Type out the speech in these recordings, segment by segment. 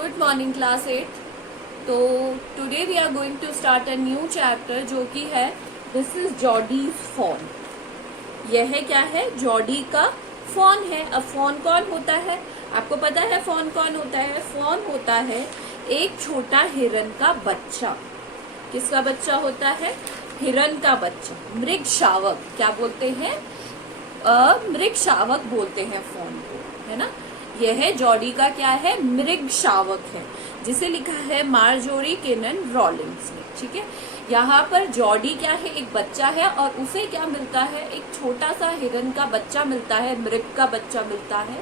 Good morning class 8। तो today we are going to start a new chapter जो कि है दिस इज जॉडीज फोन। यह है क्या है? जॉडी का फोन है। अब फोन कौन होता है? आपको पता है फोन कौन होता है? फोन होता है एक छोटा हिरन का बच्चा। किसका बच्चा होता है? हिरन का बच्चा। मृग शावक क्या बोलते हैं? मृग शावक बोलते हैं फोन को, है ना। यह है जॉडी का क्या है? मृग शावक है, जिसे लिखा है मार्जोरी केनन रॉलिंग्स ने। ठीक है, यहाँ पर जॉडी क्या है? एक बच्चा है और उसे क्या मिलता है? एक छोटा सा हिरन का बच्चा मिलता है, मृग का बच्चा मिलता है।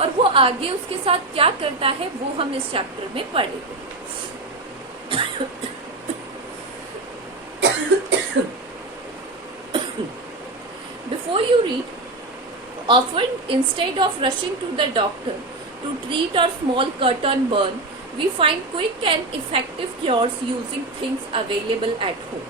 और वो आगे उसके साथ क्या करता है वो हम इस चैप्टर में पढ़ेंगे। Before you read, often instead of rushing to the doctor to treat a small cut or burn, we find quick and effective cures using things available at home.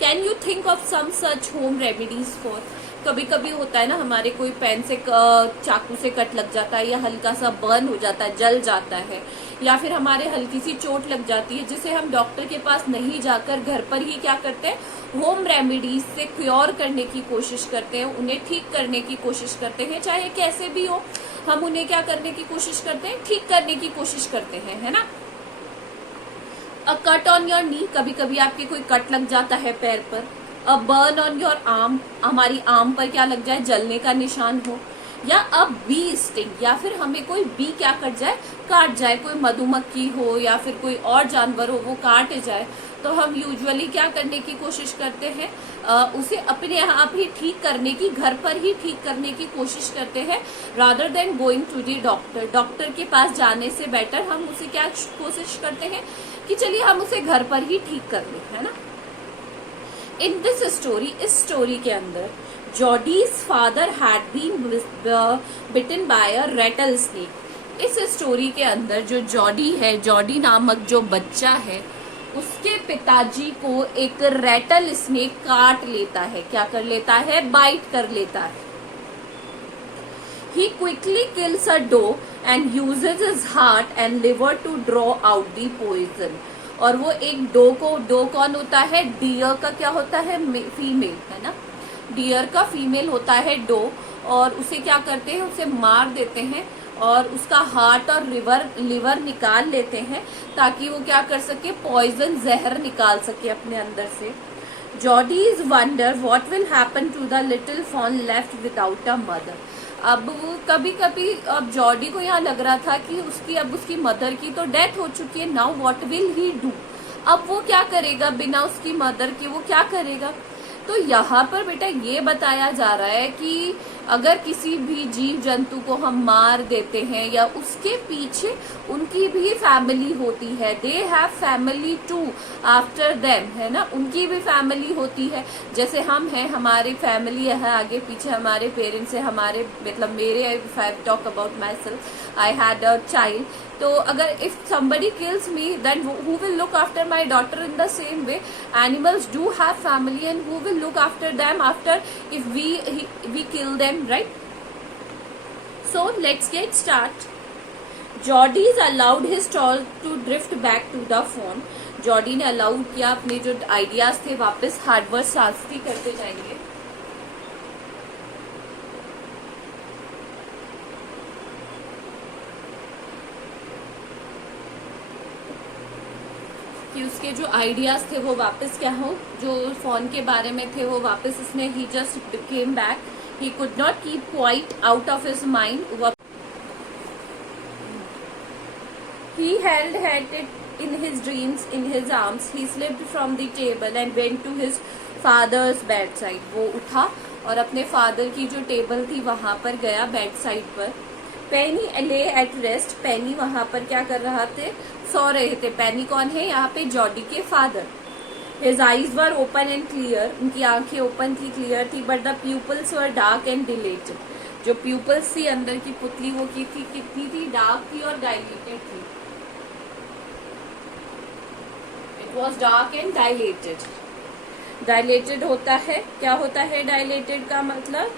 Can you think of some such home remedies for? कभी कभी होता है ना, हमारे कोई pen से चाकू से कट लग जाता है, या हल्का सा बर्न हो जाता है, जल जाता है, या फिर हमारे हल्की सी चोट लग जाती है, जिसे हम डॉक्टर के पास नहीं जाकर घर पर ही क्या करते हैं? होम रेमेडीज से क्योर करने की कोशिश करते हैं, उन्हें ठीक करने की कोशिश करते हैं। चाहे कैसे भी हो, हम उन्हें क्या करने की कोशिश करते हैं? ठीक करने की कोशिश करते हैं, है ना। अ कट ऑन योर नी, कभी कभी आपके कोई कट लग जाता है पैर पर। A burn on your arm, हमारी आर्म पर क्या लग जाए? जलने का निशान हो। या अ बी स्टिंग, या फिर हमें कोई बी क्या कर जाए? काट जाए। कोई मधुमक्खी हो या फिर कोई और जानवर हो, वो काट जाए, तो हम यूजुअली क्या करने की कोशिश करते हैं? उसे अपने आप ही ठीक करने की, घर पर ही ठीक करने की कोशिश करते हैं, rather than going to the doctor. Doctor के पास जाने से बेटर हम उसे क्या कोशिश करते हैं कि चलिए हम उसे घर पर ही ठीक कर लें, है ना। इन दिस स्टोरी, इस स्टोरी के अंदर Jody's father had been bitten by a rattle snake. इस स्टोरी के अंदर जो जॉडी है, जॉडी नामक जो बच्चा है, उसके पिताजी को एक रेटल स्नेक काट लेता है। क्या कर लेता है? बाइट कर लेता है। He quickly kills a doe and uses his heart and liver to draw out the poison. और वो एक डो कौन होता है? डियर का क्या होता है? फीमेल, है ना। डियर का फीमेल होता है डो, और उसे क्या करते हैं? उसे मार देते हैं और उसका हार्ट और लिवर निकाल लेते हैं, ताकि वो क्या कर सके? पॉइजन, जहर निकाल सके अपने अंदर से। Jody's wonder what will happen to the little fawn left without a mother. अब वो कभी कभी, अब जॉडी को यहाँ लग रहा था कि उसकी मदर की तो डेथ हो चुकी है। Now what will he do? अब वो क्या करेगा? बिना उसकी मदर के वो क्या करेगा? तो यहाँ पर बेटा ये बताया जा रहा है कि अगर किसी भी जीव जंतु को हम मार देते हैं, या उसके पीछे उनकी भी फैमिली होती है, they have family to after them, है ना। उनकी भी फैमिली होती है, जैसे हम हैं, हमारी फैमिली है आगे पीछे, हमारे पेरेंट्स है, हमारे मतलब मेरे, if I talk about my self, I had a child. तो अगर if somebody kills me, then who will look after my daughter? In the same way, animals do have family, and who will look after them after if we kill them, right? So let's get start. Jordis allowed his thoughts to drift back to the phone. Jordi ने allowed किया अपने जो ideas थे वापस Harvard Shastri करते जाएंगे। कि उसके जो आइडियाज थे वो वापस क्या हो, जो फोन के बारे में थे वो वापस इसने, ही just came back, he could not keep quite out of his mind. He held it in his dreams, in his arms. He slipped from the table and went to his father's bedside. वो उठा और अपने father की जो table थी वहां पर गया, बेड साइड पर। पेनी ले एट रेस्ट, पेनी वहां पर क्या कर रहा थे? सो रहे थे। पेनी कौन है यहाँ पे? जॉडी के father. His eyes were open and clear, उनकी आंखें ओपन थी, क्लियर थी, but the pupils were dark and dilated. जो pupils थी, अंदर की पुतली वो की थी, कितनी थी? डार्क थी और डायलेटेड थी। It was dark and dilated. Dilated होता है, क्या होता है डायलेटेड का मतलब?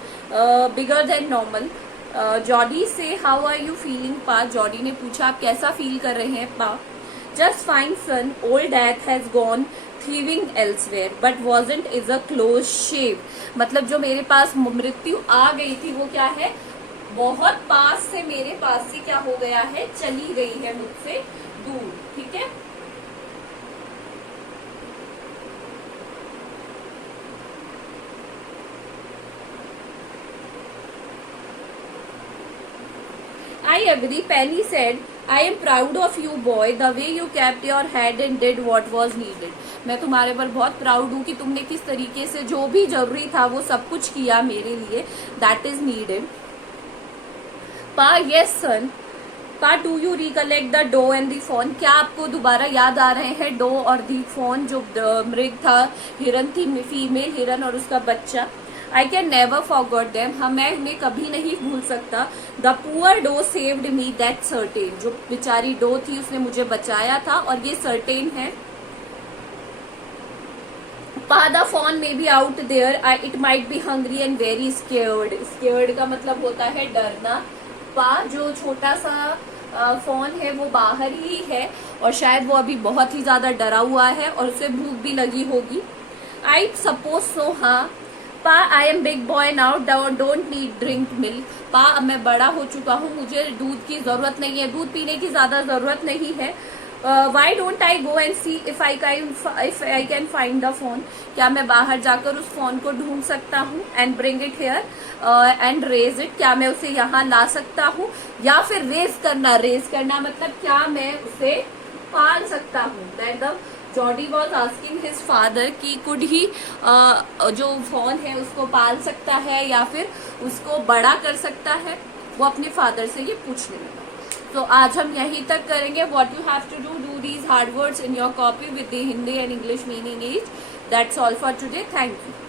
Bigger than normal. जॉडी से how are you feeling Pa. Jody ने पूछा आप कैसा फील कर रहे हैं Pa. Just fine son, old death has gone thieving elsewhere but wasn't is a close shave. मतलब जो मेरे पास मृत्यु आ गई थी वो क्या है, बहुत पास से मेरे पास से क्या हो गया है, चली गई है मुझसे दूर. ठीक है. I agree, Penny said. I am proud of you, boy. The way you kept your head and did what was needed. मैं तुम्हारे पर बहुत प्राउड हूँ कि तुमने किस तरीके से जो भी जरूरी था वो सब कुछ किया मेरे लिए. That is needed. Pa, yes son. Pa, do you recollect the doe and the fawn? क्या आपको दोबारा याद आ रहे हैं डो और दी fawn, जो मृग था, हिरन थी, फीमेल हिरन और उसका बच्चा. I can never forget them. हाँ, मैं उन्हें कभी नहीं भूल सकता. The poor doe saved me, that's certain. जो बेचारी डो थी उसने मुझे बचाया था और ये certain है. Pa, the fawn may be out there. It might be hungry and very scared. Scared का मतलब होता है डरना. Pa, जो छोटा सा फोन है वो बाहर ही है और शायद वो अभी बहुत ही ज्यादा डरा हुआ है और उसे भूख भी लगी होगी. I suppose so. हाँ. पा, I am big boy now, don't need drink milk. पा, अब मैं बड़ा हो चुका हूँ, मुझे दूध की जरूरत नहीं है, दूध पीने की ज्यादा जरूरत नहीं है. Why don't I go and see if I can find the phone. क्या मैं बाहर जाकर उस फोन को ढूंढ सकता हूँ. And bring it here and raise it. क्या मैं उसे यहाँ ला सकता हूँ या फिर रेज करना मतलब क्या मैं उसे पाल सकता हूँ. That the Jordi was asking his father कि कुड ही जो फोन है उसको पाल सकता है या फिर उसको बड़ा कर सकता है. वो अपने फादर से ये पूछने लगा. तो आज हम यहीं तक करेंगे. What you have to do these hard words in your copy with the Hindi and English meaning is. That's all for today. Thank you.